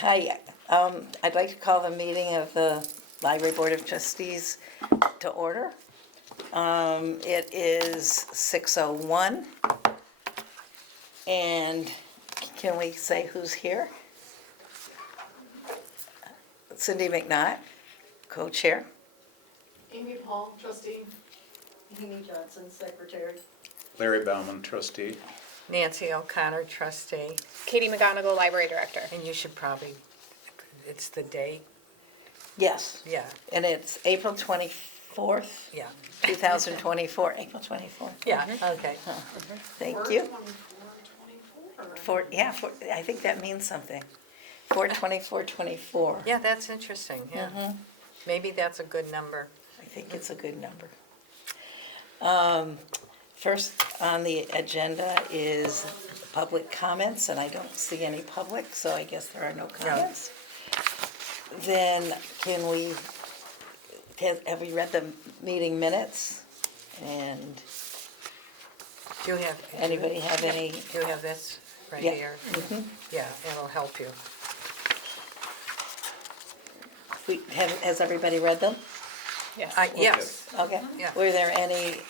Hi, I'd like to call the meeting of the Library Board of Trustees to order. It is 6:01, and can we say who's here? Cindy McNaught, co-chair. Amy Paul, trustee. Amy Johnson, secretary. Larry Bauman, trustee. Nancy O'Connor, trustee, Katie McGonigal, library director. and you should probably, it's the date, Yes, yeah, and it's April 24th, yeah, 2024, April 24th. yeah, okay. Thank you. 24. I think that means something. 4/24/24. Yeah, that's interesting, yeah. Maybe that's a good number. I think it's a good number. First on the agenda is public comments, and I don't see any public, so I guess there are no comments. Then have we read the meeting minutes? And Do you have? anybody have any? Do you have this right Yeah. here? Yeah, it'll help you. Has everybody read them? Yes. Yes, Okay. Yeah. Were there any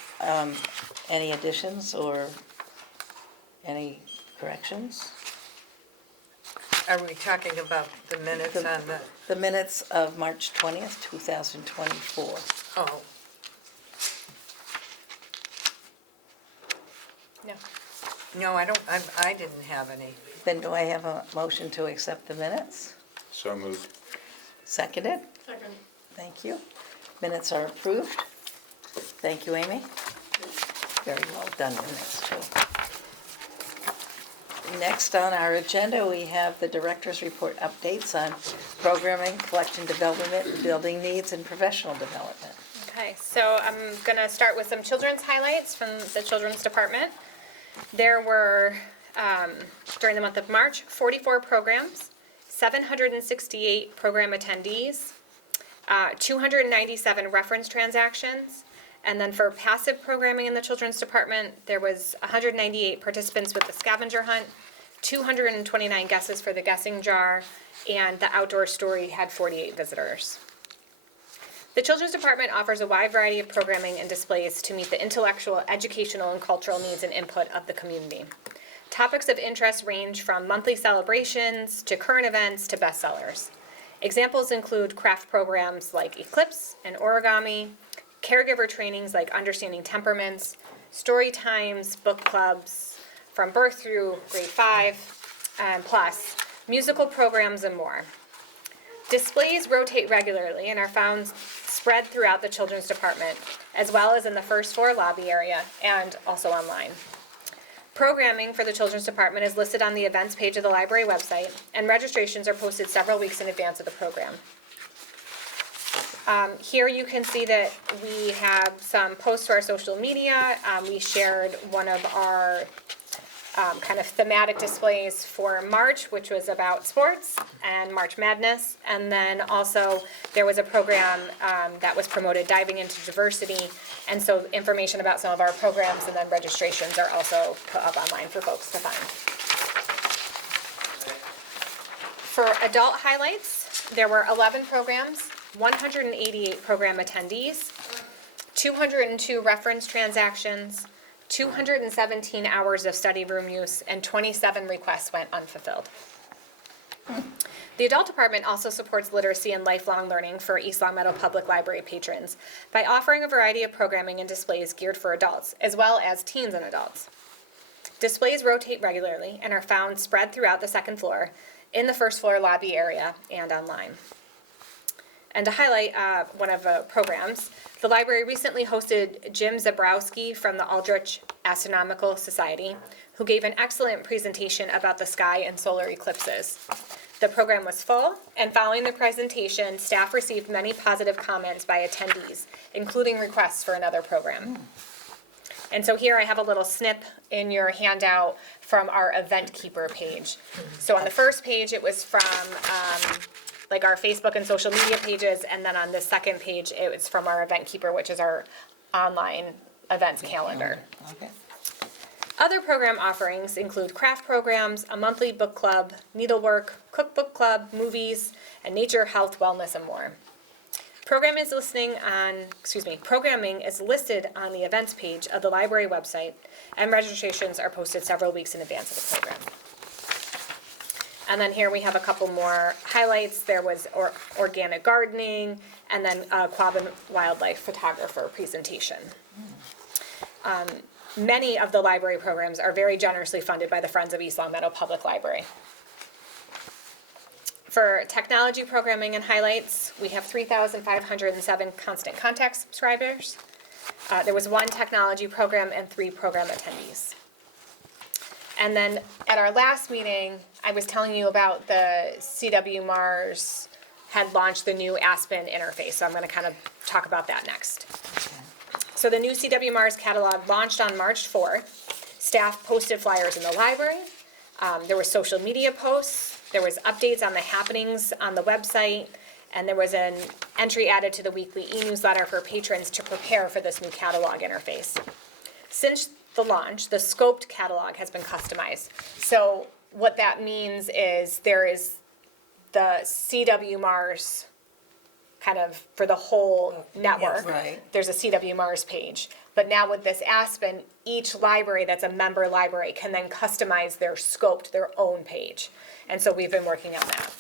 additions or any corrections? are we talking about the minutes on the, The minutes of March 20th, 2024. oh, No. no, I didn't have any. Then do I have a motion to accept the minutes? So moved. Seconded? Second. Thank you. Minutes are approved. Thank you, Amy. Very well done minutes, too. Next on our agenda, we have the director's report updates on programming, collection development, building needs, and professional development. Okay, so I'm gonna start with some children's highlights from the children's department. There were, during the month of March, 44 programs, 768 program attendees, 297 reference transactions, and then for passive programming in the children's department, there was 198 participants with the scavenger hunt, 229 guesses for the guessing jar, and the outdoor story had 48 visitors. The children's department offers a wide variety of programming and displays to meet the intellectual, educational, and cultural needs and input of the community. Topics of interest range from monthly celebrations to current events to bestsellers. Examples include craft programs like Eclipse and Origami, caregiver trainings like Understanding Temperaments, story times, book clubs from birth through grade 5, and plus musical programs and more. Displays rotate regularly and are found spread throughout the children's department, as well as in the first floor lobby area and also online. Programming for the children's department is listed on the events page of the library website, and registrations are posted several weeks in advance of the program. Here you can see that we have some posts to our social media. We shared one of our kind of thematic displays for March, which was about sports and March Madness. And then also there was a program that was promoted diving into diversity. And so information about some of our programs and then registrations are also put up online for folks to find. For adult highlights, there were 11 programs, 188 program attendees, 202 reference transactions, 217 hours of study room use, and 27 requests went unfulfilled. The adult department also supports literacy and lifelong learning for East Longmeadow Public Library patrons by offering a variety of programming and displays geared for adults, as well as teens and adults. Displays rotate regularly and are found spread throughout the second floor, in the first floor lobby area, and online. And to highlight one of the programs, the library recently hosted Jim Zabrowski from the Aldrich Astronomical Society, who gave an excellent presentation about the sky and solar eclipses. The program was full, and following the presentation, staff received many positive comments by attendees, including requests for another program. And so here I have a little snip in your handout from our Event Keeper page. So on the first page, it was from like our Facebook and social media pages, and then on the second page, it was from our Event Keeper, which is our online events calendar. Okay. Other program offerings include craft programs, a monthly book club, needlework, cookbook club, movies, and nature, health, wellness, and more. Programming is listed on the events page of the library website, and registrations are posted several weeks in advance of the program. And then here we have a couple more highlights. There was organic gardening, and then Quabbin wildlife photographer presentation. Many of the library programs are very generously funded by the Friends of East Long Meadow Public Library. For technology programming and highlights, we have 3,507 constant contact subscribers. There was 1 technology program and 3 program attendees. And then at our last meeting, I was telling you about the CW Mars had launched the new Aspen interface, so I'm going to kind of talk about that next. So the new CW Mars catalog launched on March 4th. Staff posted flyers in the library. There were social media posts. There was updates on the happenings on the website, and there was an entry added to the weekly e-newsletter for patrons to prepare for this new catalog interface. Since the launch, the scoped catalog has been customized. So what that means is there is the CW Mars kind of for the whole network. right. There's a CW Mars page. But now with this Aspen, each library that's a member library can then customize their scoped, their own page. And so we've been working on that.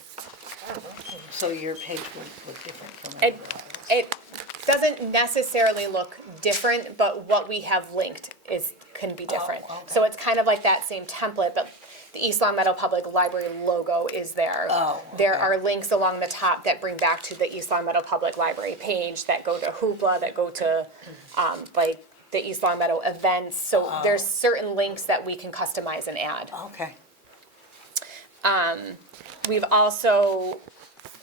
So your page would look different from It, everybody it doesn't necessarily look different, but what we have linked can be different. okay. So it's kind of like that same template, but the East Long Meadow Public Library logo is there. Oh, There okay. are links along the top that bring back to the East Long Meadow Public Library page that go to Hoopla, that go to like the East Long Meadow events. So there's certain links that we can customize and add. Okay. We've also,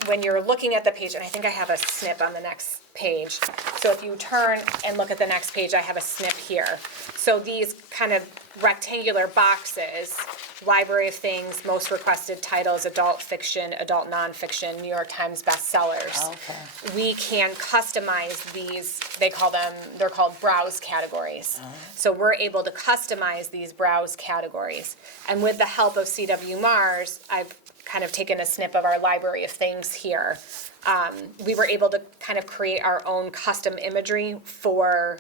when you're looking at the page, and I think I have a snip on the next page. So if you turn and look at the next page, I have a snip here. So these kind of rectangular boxes, library of things, most requested titles, adult fiction, adult nonfiction, New York Times bestsellers. Okay. We can customize these, they're called browse categories. So we're able to customize these browse categories. And with the help of CW Mars, I've kind of taken a snip of our library of things here. We were able to kind of create our own custom imagery for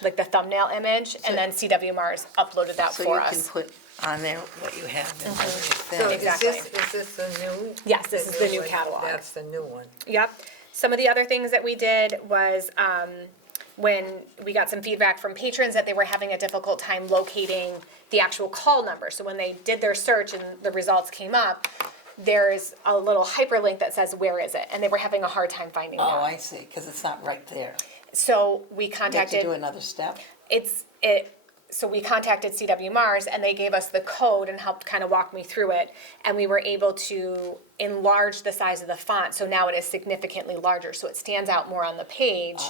like the thumbnail image, and then CW Mars uploaded that So for you can us. put on there what you have in So everything. Exactly. is this the new? Yes, this is the new one? catalog. That's the new one. Yep. Some of the other things that we did was when we got some feedback from patrons that they were having a difficult time locating the actual call number. So when they did their search and the results came up, there's a little hyperlink that says, where is it? And they were having a hard time finding Oh, that. I see, because it's not right there. So we You have to contacted. do another step? So we contacted CW Mars and they gave us the code and helped kind of walk me through it. And we were able to enlarge the size of the font, so now it is significantly larger, so it stands out more on the page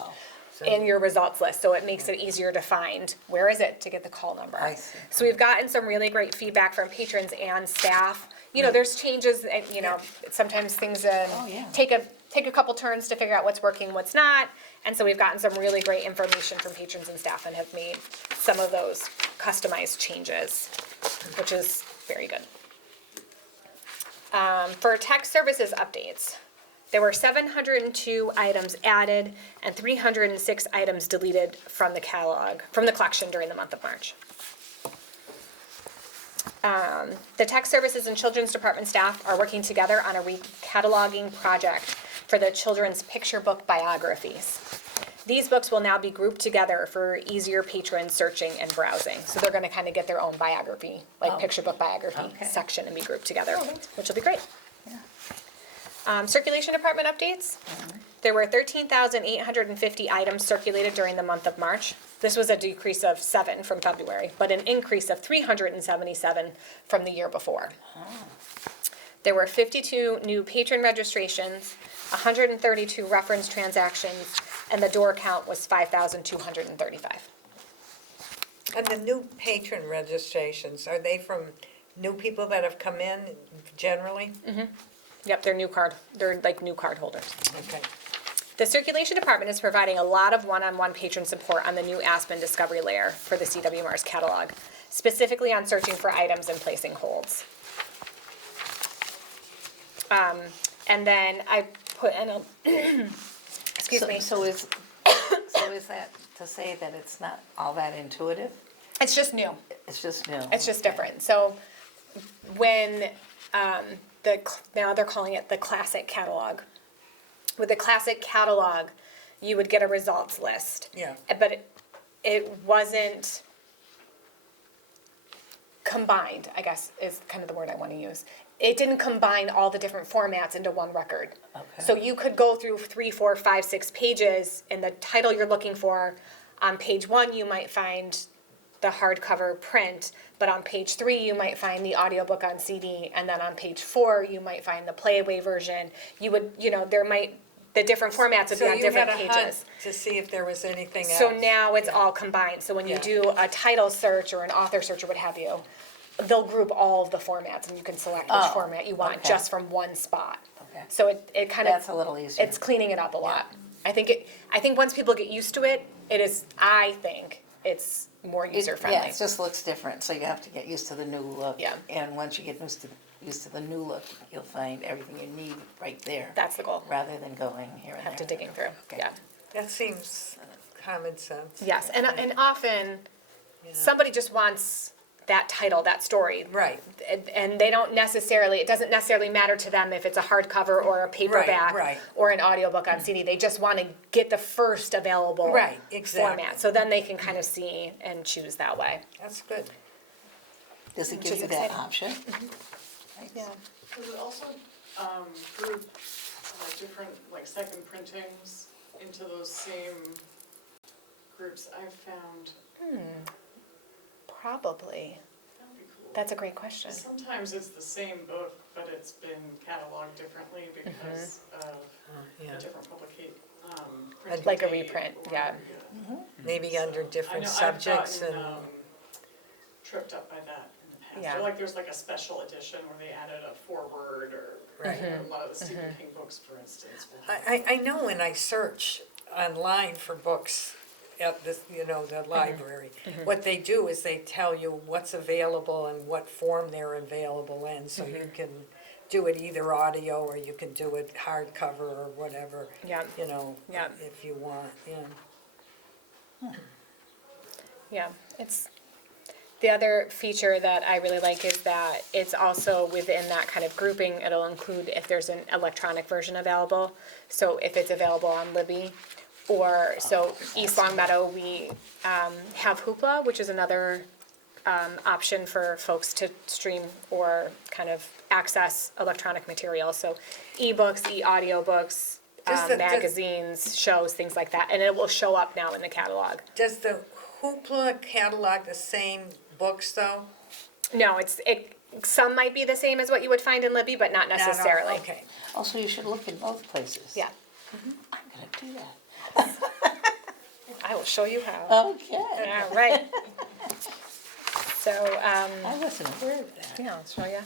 in your results list, so it makes it easier to find, where is it, to get the call number. I see. So we've gotten some really great feedback from patrons and staff. You know, there's changes, and, you know, sometimes things yeah. take a couple turns to figure out what's working, what's not. And so we've gotten some really great information from patrons and staff and have made some of those customized changes, which is very good. For tech services updates, there were 702 items added and 306 items deleted from the catalog, from the collection during the month of March. The Tech Services and Children's Department staff are working together on a recataloguing project for the children's picture book biographies. These books will now be grouped together for easier patron searching and browsing. So they're gonna kind of get their own biography, like picture book biography Okay. section, and be grouped together, which will be great. Circulation department updates. There were 13,850 items circulated during the month of March. This was a decrease of 7 from February, but an increase of 377 from the year before. There were 52 new patron registrations, 132 reference transactions, and the door count was 5,235. And the new patron registrations, are they from new people that have come in generally? Yep, they're like new card holders. Okay. The circulation department is providing a lot of one-on-one patron support on the new Aspen Discovery Layer for the CW Mars catalog, specifically on searching for items and placing holds. And then I put in a, excuse me. So is that to say that it's not all that intuitive? It's just new. It's just new? It's just different. So when now they're calling it the classic catalog. With the classic catalog, you would get a results list. Yeah. But it wasn't combined, I guess is kind of the word I want to use. It didn't combine all the different formats into one record. Okay. So you could go through 3, 4, 5, 6 pages, and the title you're looking for, on page 1 you might find the hardcover print, but on page 3 you might find the audiobook on CD, and then on page 4 you might find the playaway version. You would, the different formats would be on different pages. So you had a hunt to see if there was anything else. So now it's all combined, so when you Yeah. do a title search or an author search or what have you, they'll group all of the formats and you can select which Oh, format you want okay. just from one spot. Okay. So it kind of. That's a little easier. It's cleaning it up a lot. I think once people get used to it, I think it's more user friendly. Yeah, it just looks different, so you have to get used to the new look. Yeah. And once you get used to the new look, you'll find everything you need right there. That's the goal. Rather than going here and there. Have to digging through, Okay. yeah. That seems common sense. Yes, and often, somebody just wants that title, that story. Right. And they don't necessarily, it doesn't necessarily matter to them if it's a hardcover or a paperback right. or an audiobook on CD. They just want to get the first available Right, exactly. format. So then they can kind of see and choose that way. That's good. Does it Which give is you that exciting. option? Nice. Yeah. Does it also group different, like second printings into those same groups? I've found, Probably. that'd be cool. That's a great question. Sometimes it's the same book, but it's been cataloged differently because of Yeah. a different printing Like a date reprint, or- yeah. Maybe under I different know subjects I've gotten, and, tripped up by that in the past. Yeah. Or like there's like a special edition where they added a foreword or Right. a lot of the Stephen King books, for instance. will have- I know when I search online for books at this, the library, what they do is they tell you what's available and what form they're available in, so you can do it either audio or you can do it hardcover or whatever, Yeah. Yeah. if you want, yeah. Yeah, the other feature that I really like is that it's also within that kind of grouping, it'll include if there's an electronic version available. So if it's available on Libby, or, so East Long Meadow, we have Hoopla, which is another option for folks to stream or kind of access electronic material. So ebooks, e-audiobooks, Does magazines, shows, things like that. And it will show up now in the catalog. Does the Hoopla catalog the same books though? No, some might be the same as what you would find in Libby, but not necessarily. Okay. Also, you should look in both places. Yeah, I'm gonna do that. I will show you how. Okay. All right. So, I wasn't aware of that. yeah, I'll show you.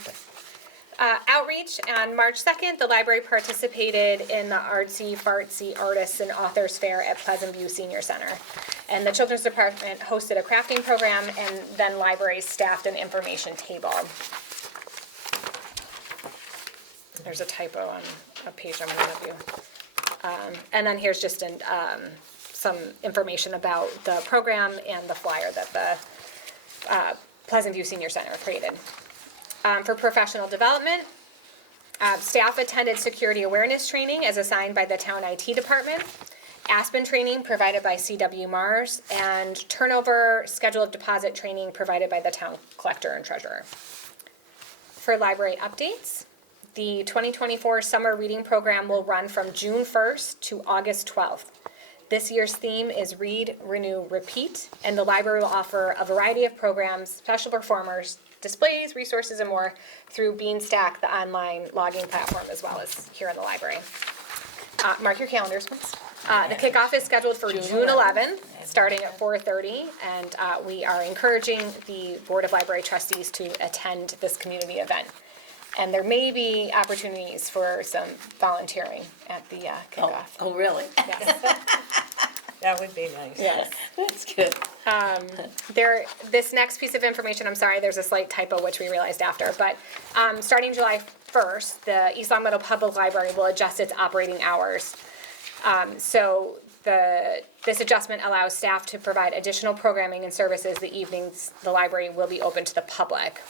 Outreach, on March 2nd, the library participated in the Artsy Fartsy Artists and Authors Fair at Pleasant View Senior Center. And the Children's Department hosted a crafting program, and then libraries staffed an information table. There's a typo on a page I'm gonna give you. And then here's just some information about the program and the flyer that the Pleasant View Senior Center created. For professional development, staff attended security awareness training as assigned by the town IT department, Aspen training provided by CW Mars, and turnover schedule of deposit training provided by the town collector and treasurer. For library updates, the 2024 summer reading program will run from June 1st to August 12th. This year's theme is Read, Renew, Repeat, and the library will offer a variety of programs, special performers, displays, resources, and more through Beanstack, the online logging platform, as well as here in the library. Mark your calendars, please. The kickoff is scheduled for June 11th, starting at 4:30, and we are encouraging the Board of Library Trustees to attend this community event. And there may be opportunities for some volunteering at the kickoff. Oh, really? Yes. That would be nice. Yes. That's good. This next piece of information, I'm sorry, there's a slight typo which we realized after, but starting July 1st, the East Long Meadow Public Library will adjust its operating hours. So this adjustment allows staff to provide additional programming and services the evenings the library will be open to the public.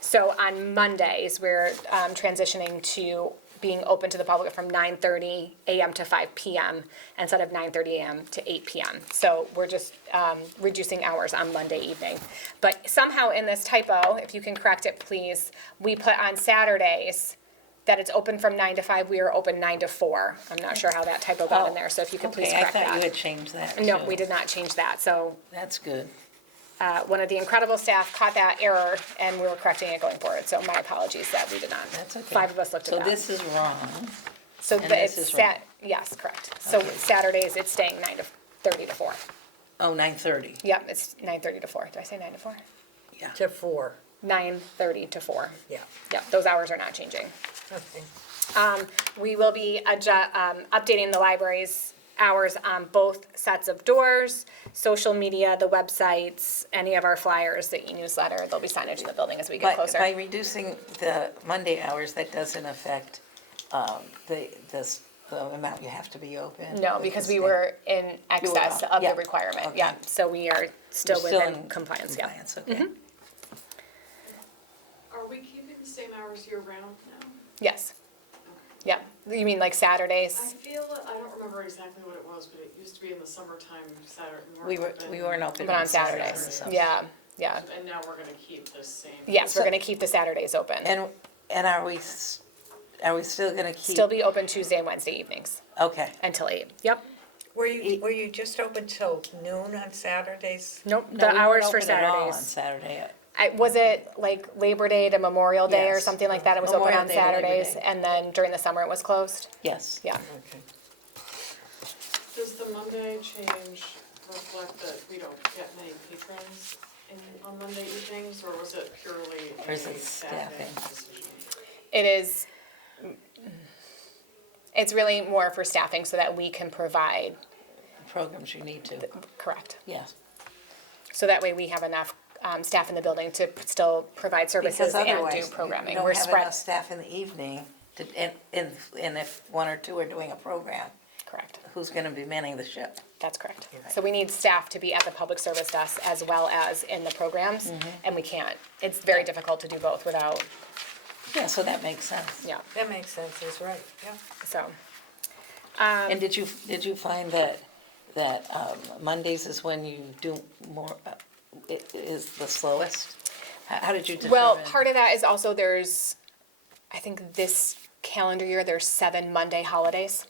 So on Mondays, we're transitioning to being open to the public from 9:30 a.m. to 5 p.m. instead of 9:30 a.m. to 8 p.m. So we're just reducing hours on Monday evening. But somehow in this typo, if you can correct it, please, we put on Saturdays that it's open from 9 to 5, we are open 9 to 4. I'm not sure how that typo got in there, so if you could please Okay, I correct that. thought you had changed that. No, too. we did not change that, so That's good. one of the incredible staff caught that error, and we were correcting it going forward, so my apologies that we did not. That's okay. 5 of us looked at that. So this is wrong. So and the- this it's is right. yes, correct. So Okay. Saturdays, it's staying 9:30 to 4. Oh, 9:30. Yep, it's 9:30 to 4. Did I say 9 to 4? Yeah. To 4, 9:30 to 4. yeah. Yep, those hours are not changing. Okay. We will be updating the library's hours on both sets of doors, social media, the websites, any of our flyers, the e-newsletter. There'll be signage in the building as we get But closer. by reducing the Monday hours, that doesn't affect the amount you have to be open? No, with because the we state? were in excess of yeah, the requirement, okay. yeah. So we are still You're within in compliance, yeah. compliance, okay. Are we keeping the same hours year-round now? Yes, yeah. You mean like I Saturdays? feel, I don't remember exactly what it was, but it used to be in the summertime, Saturday. We weren't open. But on on Saturdays, so- yeah, yeah. And now we're gonna keep the same. Yes, we're So- gonna keep the Saturdays open. And are we still gonna keep? Still be open Tuesday and Wednesday evenings Okay. until 8. Yep. Were you just open till noon on Saturdays? Nope, No, the we weren't hours for open at all on Saturdays. Saturday. Was it like Labor Day to Memorial Day or Yes. something like that? It was open Memorial on Day to Labor Saturdays, Day. and then during the summer it was closed? Yes. Yeah. Okay. Does the Monday change reflect that we don't get many patrons on Monday evenings, or was it purely Or is it a staffing staffing? decision? It is, it's really more for staffing so that we can provide, Programs you need to, correct. yes. So that way we have enough staff in the building to still provide services Because and do otherwise, programming. you We're don't have spread, enough staff in the evening, and if one or two are doing a program, correct. who's gonna be manning the ship? That's correct. So we need staff to be at the public service desk as well as in the programs, and we can't. It's very difficult to do both without, Yeah, so that makes sense. yeah, That makes sense, is right, yeah. so. And did you find that Mondays is when you do more, is the slowest? How did you determine? Well, part of that is also there's, I think this calendar year, there's 7 Monday holidays.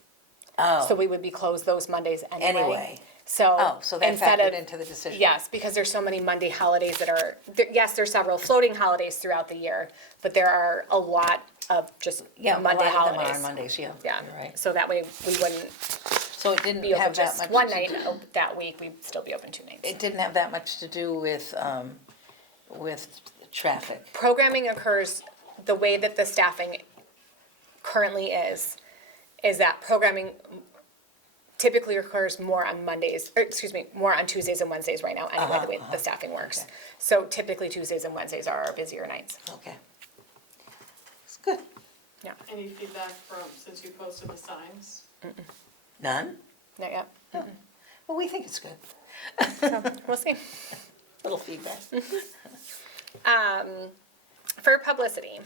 So Oh, we would be closed those Mondays anyway. anyway. So. Oh, so that instead factored of- into the decision? Yes, because there's so many Monday holidays that are, yes, there's several floating holidays throughout the year, but there are a lot of just Yeah, a Monday lot of them are holidays. on Mondays, yeah. Yeah, You're right. so that way we wouldn't So it didn't be open have that just much. one to night do- that week, we'd still be open 2 nights. It didn't have that much to do with traffic. Programming occurs, the way that the staffing currently is that programming typically occurs more on Mondays, or excuse me, more on Tuesdays and Wednesdays right now, anyway, the way that the staffing works. Okay. So typically Tuesdays and Wednesdays are our busier nights, Okay. It's good. yeah, Any feedback from, since you posted the signs? None? not yet, Well, we think it's good. so we'll see. Little feedback. For publicity,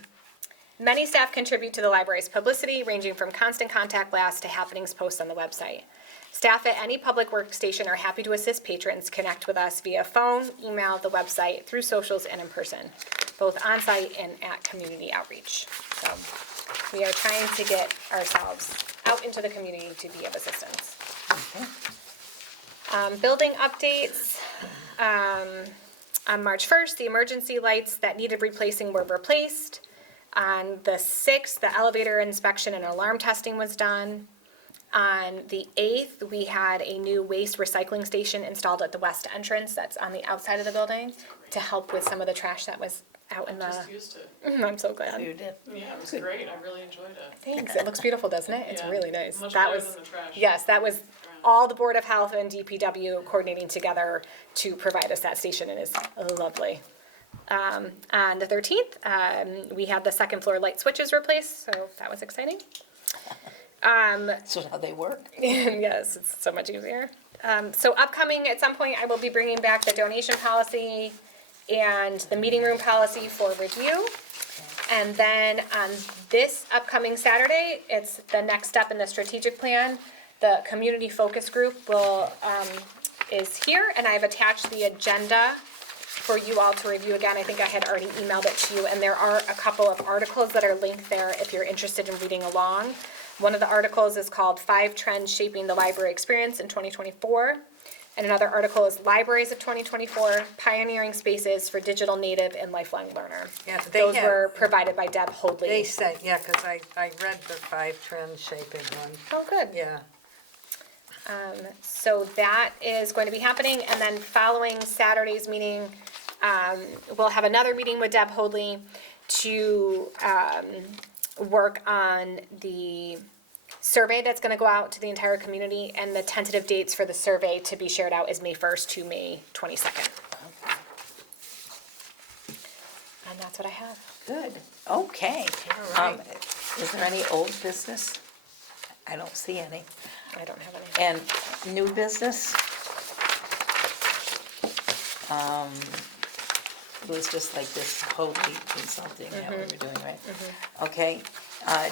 many staff contribute to the library's publicity, ranging from constant contact blasts to happenings posts on the website. Staff at any public workstation are happy to assist patrons connect with us via phone, email, the website, through socials, and in person, both on-site and at community outreach. So we are trying to get ourselves out into the community to be of assistance. Building updates. On March 1st, the emergency lights that needed replacing were replaced. On the 6th, the elevator inspection and alarm testing was done. On the 8th, we had a new waste recycling station installed at the west entrance that's on the outside of the building to help with some of the trash that was out in Just the, used it. I'm so glad. You did. Yeah, it was great. I really enjoyed it. Thanks, it looks beautiful, doesn't it? It's Yeah. really nice. Much That better was, than the trash. yes, that was all the Board of Health and DPW coordinating together to provide us that station, and it's lovely. On the 13th, we had the second floor light switches replaced, so that was exciting. So how they work? Yes, it's so much easier. So upcoming, at some point, I will be bringing back the donation policy and the meeting room policy for review. And then on this upcoming Saturday, it's the next step in the strategic plan. The community focus group is here, and I've attached the agenda for you all to review again. I think I had already emailed it to you, and there are a couple of articles that are linked there if you're interested in reading along. One of the articles is called 5 Trends Shaping the Library Experience in 2024. And another article is Libraries of 2024, Pioneering Spaces for Digital Native and Lifelong Learner. Yeah, they Those have- were provided by Deb Hoadley. They said, yeah, because I read the 5 trend shaping one. Oh, good. Yeah. So that is going to be happening, and then following Saturday's meeting, we'll have another meeting with Deb Hoadley to work on the survey that's gonna go out to the entire community, and the tentative dates for the survey to be shared out is May 1st to May 22nd. And that's what I have. Good, okay. All right. Is there any old business? I don't see any. I don't have any. And new business? It was just like this whole week consulting that we were doing, right? Okay,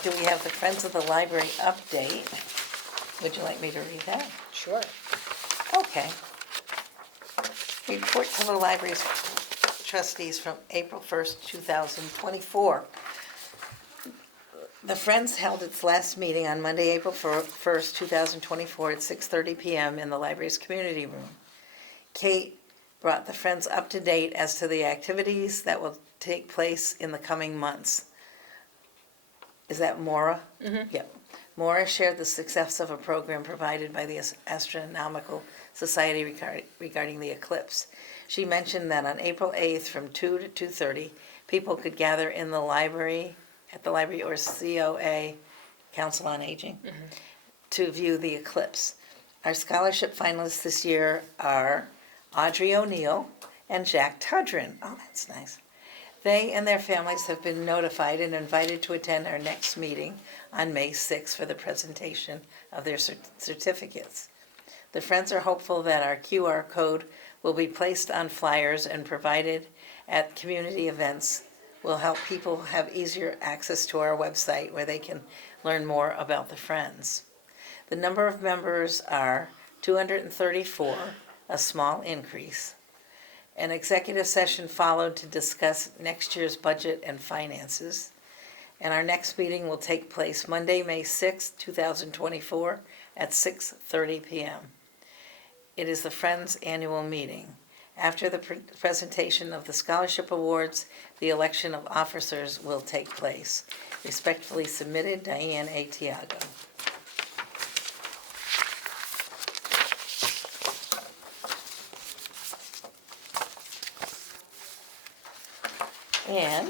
do we have the Friends of the Library update? Would you like me to read that? Sure. Okay. Report to the library's trustees from April 1st, 2024. The Friends held its last meeting on Monday, April 1st, 2024 at 6:30 PM in the library's community room. Kate brought the Friends up to date as to the activities that will take place in the coming months. Is that Maura? Mm-hmm. Yep. Maura shared the success of a program provided by the Astronomical Society regarding the eclipse. She mentioned that on April 8th from 2 to 2:30, people could gather in the library, at the library or COA, Council on Aging, to view the eclipse. Our scholarship finalists this year are Audrey O'Neill and Jack Tudrin. Oh, that's nice. They and their families have been notified and invited to attend our next meeting on May 6th for the presentation of their certificates. The Friends are hopeful that our QR code will be placed on flyers and provided at community events will help people have easier access to our website where they can learn more about the Friends. The number of members are 234, a small increase. An executive session followed to discuss next year's budget and finances. And our next meeting will take place Monday, May 6th, 2024 at 6:30 p.m. It is the Friends Annual Meeting. After the presentation of the scholarship awards, the election of officers will take place. Respectfully submitted, Diane A. Tiago. And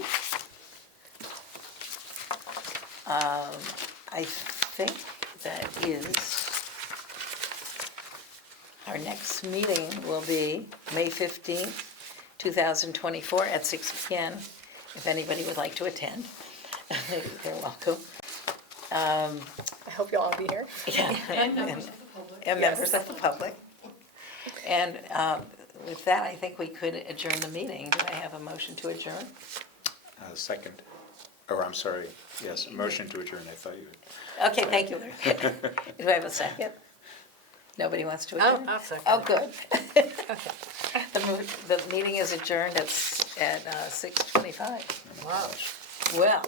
I think that is, our next meeting will be May 15th, 2024 at 6 p.m. If anybody would like to attend, they're welcome. I hope you'll all be here. Yeah, And members of the public. and members of the public. And with that, I think we could adjourn the meeting. Do I have a motion to adjourn? Second. Oh, I'm sorry. Yes, motion to adjourn. I thought you. Okay, thank you. Do I have a second? Nobody wants to adjourn? I'll second Oh, it. good. Okay. The meeting is adjourned at 6:25. Wow. Well.